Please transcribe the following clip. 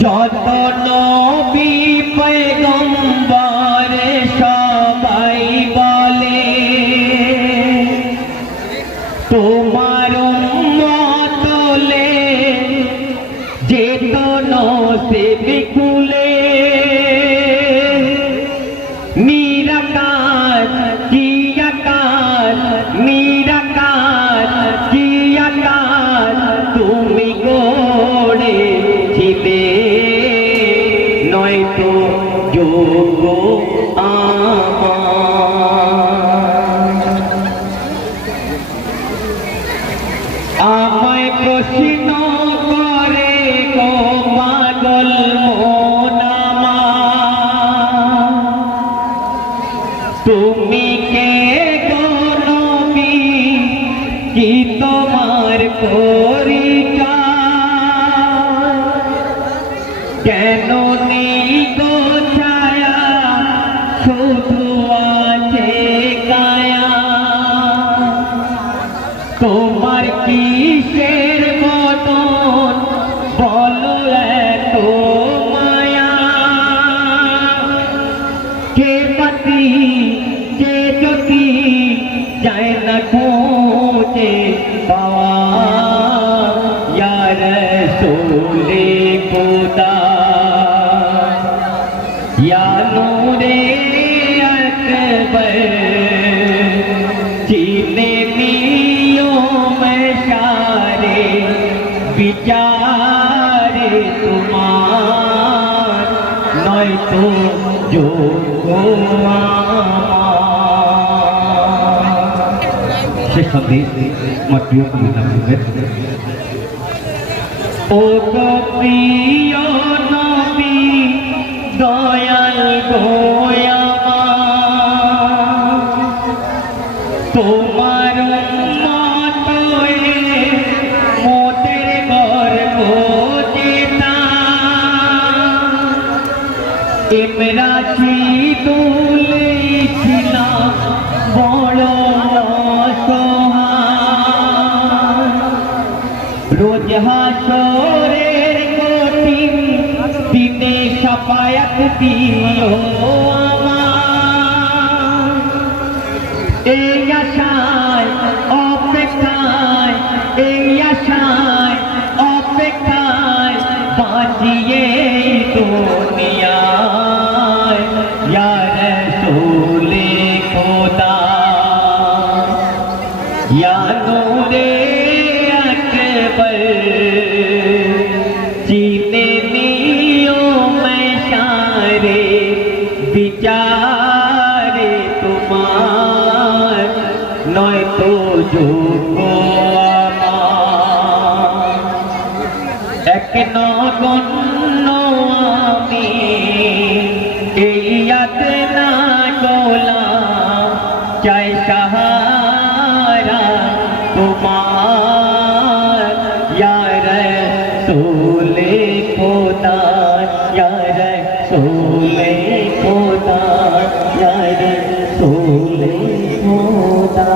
যত নবী পয়গম্বর সবাই বলে তোমার উম্মত হলে যেত নসিব খুলে নিরাকার চিয়াকার নিরাকার চিয়াকার তুমি গড়েছিলে নয়তো যোগ্য আমায় প্রশ্ন করে গো পাগল মন তুমি কে গো নবী কি তোমার পরিচয় কেন নেই গো ছায়া শুধু আছে কায়া তোমার কিসের বদন বলো এত মায়া কে পাতি কে জ্যোতি যায় না খুঁজে পাওয়া ইয়া রাসূলে খোদা ইয়া নূরে আকবার চিনে নিও মশারে বিচারে তোমার নয়তো যোগ্য শেষ সন্দেশ আমার প্রিয় কবিতা বলবেন ও গো প্রিয় নবী দয়াল গোয়া তোমার উম্মত হয়ে মোদের গর্ব যেতা ইমরাজি তুলেছিলাম বড় অসহায় রোজ হাসরের কঠিন দিনে শাফায়াত দিও আমার এই আশায় অপেক্ষায় এই আশায় অপেক্ষায় বাঁচিয়ে দুনিয়ায় ইয়া রাসূলে খোদা ইয়া নূরে আকবার চিনে নিও মশারে বিচারে তোমার নয়তো যোগ্য আমার এক নগণ্য আমি এই না গোলাম চাই সাহারা তোমার ইয়া রাসূলে খোদা ইয়া রাসূলে খোদা ইয়া রাসূলে খোদা